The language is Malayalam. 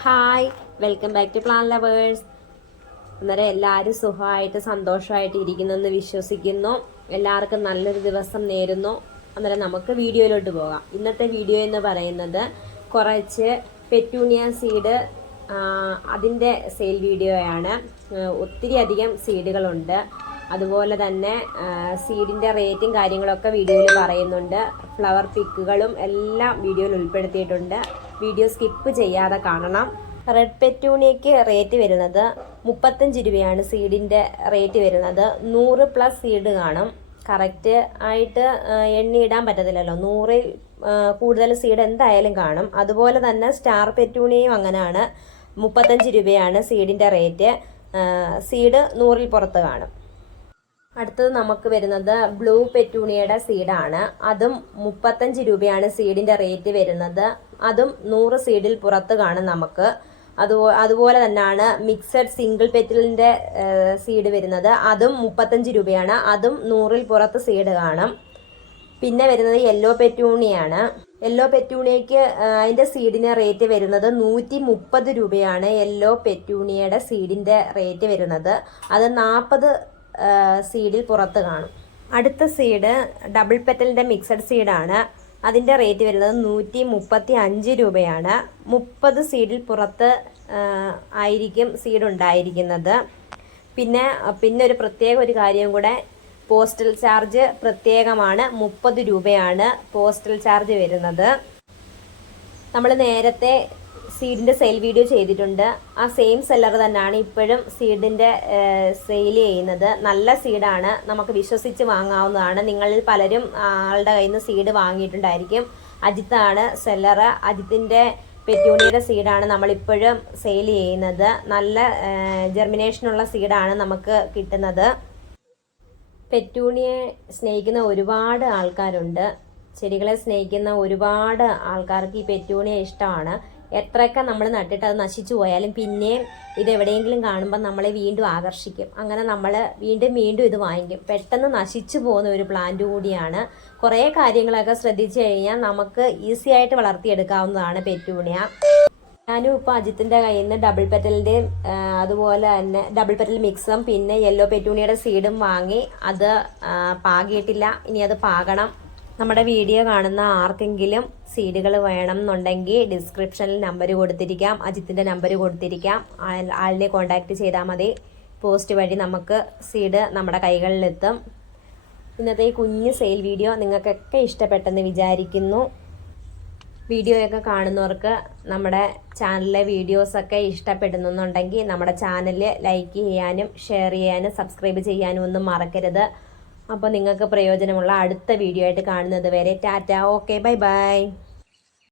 Hi, welcome back to plan lovers. അന്നേരം എല്ലാവരും സുഖമായിട്ട് സന്തോഷമായിട്ട് ഇരിക്കുന്നെന്ന് വിശ്വസിക്കുന്നു. എല്ലാവർക്കും നല്ലൊരു ദിവസം നേരുന്നു. അന്നേരം നമുക്ക് വീഡിയോയിലോട്ട് പോകാം. ഇന്നത്തെ വീഡിയോ എന്ന് പറയുന്നത് കുറച്ച് പെറ്റൂണിയ സീഡ് അതിൻ്റെ സെയിൽ വീഡിയോയാണ്. ഒത്തിരി അധികം സീഡുകളുണ്ട്. അതുപോലെ തന്നെ സീഡിൻ്റെ റേറ്റും കാര്യങ്ങളൊക്കെ വീഡിയോയിൽ പറയുന്നുണ്ട്. ഫ്ലവർ പിക്കുകളും എല്ലാം വീഡിയോയിൽ ഉൾപ്പെടുത്തിയിട്ടുണ്ട്. വീഡിയോ സ്കിപ്പ് ചെയ്യാതെ കാണണം. റെഡ് പെറ്റൂണിയയ്ക്ക് റേറ്റ് വരുന്നത് 35 രൂപയാണ്. സീഡിൻ്റെ റേറ്റ് വരുന്നത് 100+ സീഡ് കാണും. കറക്റ്റ് ആയിട്ട് എണ്ണിയിടാൻ പറ്റത്തില്ലല്ലോ, 100ൽ കൂടുതൽ സീഡ് എന്തായാലും കാണും. അതുപോലെ തന്നെ സ്റ്റാർ പെറ്റൂണിയയും അങ്ങനെയാണ്. 35 രൂപയാണ് സീഡിൻ്റെ റേറ്റ്. സീഡ് 100ൽ പുറത്ത് കാണും. അടുത്തത് നമുക്ക് വരുന്നത് ബ്ലൂ പെറ്റൂണിയയുടെ സീഡാണ്. അതും 35 രൂപയാണ് സീഡിൻ്റെ റേറ്റ് വരുന്നത്. അതും 100 സീഡിൽ പുറത്ത് കാണും നമുക്ക്. അതുപോലെ തന്നെയാണ് മിക്സഡ് സിംഗിൾ പെറ്റലിൻ്റെ സീഡ് വരുന്നത്. അതും 35 രൂപയാണ്. അതും 100ൽ പുറത്ത് സീഡ് കാണും. പിന്നെ വരുന്നത് യെല്ലോ പെറ്റൂണിയാണ്. യെല്ലോ പെറ്റൂണിയയ്ക്ക് അതിൻ്റെ സീഡിന് റേറ്റ് വരുന്നത് 130 രൂപയാണ്. യെല്ലോ പെറ്റൂണിയയുടെ സീഡിൻ്റെ റേറ്റ് വരുന്നത്. അത് 40 സീഡിൽ പുറത്ത് കാണും. അടുത്ത സീഡ് ഡബിൾ പെറ്റലിൻ്റെ മിക്സഡ് സീഡാണ്. അതിൻ്റെ റേറ്റ് വരുന്നത് 135 രൂപയാണ്. 30 സീഡിൽ പുറത്ത് ആയിരിക്കും സീഡ് ഉണ്ടായിരിക്കുന്നത്. പിന്നെ ഒരു പ്രത്യേക ഒരു കാര്യം കൂടെ, പോസ്റ്റൽ ചാർജ് പ്രത്യേകമാണ്. 30 രൂപയാണ് പോസ്റ്റൽ ചാർജ് വരുന്നത്. നമ്മൾ നേരത്തെ സീഡിൻ്റെ സെയിൽ വീഡിയോ ചെയ്തിട്ടുണ്ട്. ആ സെയിം സെല്ലർ തന്നെയാണ് ഇപ്പോഴും സീഡിൻ്റെ സെയിൽ ചെയ്യുന്നത്. നല്ല സീഡാണ്, നമുക്ക് വിശ്വസിച്ച് വാങ്ങാവുന്നതാണ്. നിങ്ങളിൽ പലരും ആളുടെ കയ്യിൽ നിന്ന് സീഡ് വാങ്ങിയിട്ടുണ്ടായിരിക്കും. അജിത്താണ് സെല്ലർ. അജിത്തിൻ്റെ പെറ്റൂണിയുടെ സീഡാണ് നമ്മളിപ്പോഴും സെയിൽ ചെയ്യുന്നത്. നല്ല ജെർമിനേഷനുള്ള സീഡാണ് നമുക്ക് കിട്ടുന്നത്. പെറ്റൂണിയെ സ്നേഹിക്കുന്ന ഒരുപാട് ആൾക്കാരുണ്ട്. ചെടികളെ സ്നേഹിക്കുന്ന ഒരുപാട് ആൾക്കാർക്ക് ഈ പെറ്റൂണിയ ഇഷ്ടമാണ്. എത്രയൊക്കെ നമ്മൾ നട്ടിട്ട് അത് നശിച്ചു പോയാലും പിന്നെയും ഇത് എവിടെയെങ്കിലും കാണുമ്പോൾ നമ്മളെ വീണ്ടും ആകർഷിക്കും. അങ്ങനെ നമ്മൾ വീണ്ടും ഇത് വാങ്ങിക്കും. പെട്ടെന്ന് നശിച്ചു പോകുന്ന ഒരു പ്ലാന്റ് കൂടിയാണ്. കുറേ കാര്യങ്ങളൊക്കെ ശ്രദ്ധിച്ചു കഴിഞ്ഞാൽ നമുക്ക് ഈസി ആയിട്ട് വളർത്തിയെടുക്കാവുന്നതാണ് പെറ്റൂണിയ. ഞാനും ഇപ്പോൾ അജിത്തിൻ്റെ കയ്യിൽ നിന്ന് ഡബിൾ പെറ്റലിൻ്റെയും അതുപോലെ തന്നെ ഡബിൾ പെറ്റൽ മിക്സും പിന്നെ യെല്ലോ പെറ്റൂണിയുടെ സീഡും വാങ്ങി. അത് പാകിയിട്ടില്ല, ഇനി അത് പാകണം. നമ്മുടെ വീഡിയോ കാണുന്ന ആർക്കെങ്കിലും സീഡുകൾ വേണം എന്നുണ്ടെങ്കിൽ ഡിസ്ക്രിപ്ഷനിൽ നമ്പർ കൊടുത്തിരിക്കാം, അജിത്തിൻ്റെ നമ്പർ കൊടുത്തിരിക്കാം. ആളിനെ കോൺടാക്റ്റ് ചെയ്താൽ മതി. പോസ്റ്റ് വഴി നമുക്ക് സീഡ് നമ്മുടെ കൈകളിലെത്തും. ഇന്നത്തെ ഈ കുഞ്ഞ് സെയിൽ വീഡിയോ നിങ്ങൾക്കൊക്കെ ഇഷ്ടപ്പെട്ടെന്ന് വിചാരിക്കുന്നു. വീഡിയോയൊക്കെ കാണുന്നവർക്ക് നമ്മുടെ ചാനലിലെ വീഡിയോസൊക്കെ ഇഷ്ടപ്പെടുന്നുണ്ടെങ്കിൽ നമ്മുടെ ചാനൽ ലൈക്ക് ചെയ്യാനും ഷെയർ ചെയ്യാനും സബ്സ്ക്രൈബ് ചെയ്യാനും ഒന്നും മറക്കരുത്. അപ്പോൾ നിങ്ങൾക്ക് പ്രയോജനമുള്ള അടുത്ത വീഡിയോ ആയിട്ട് കാണുന്നത് വരെ ടാറ്റ, ഓക്കെ, ബൈ ബൈ.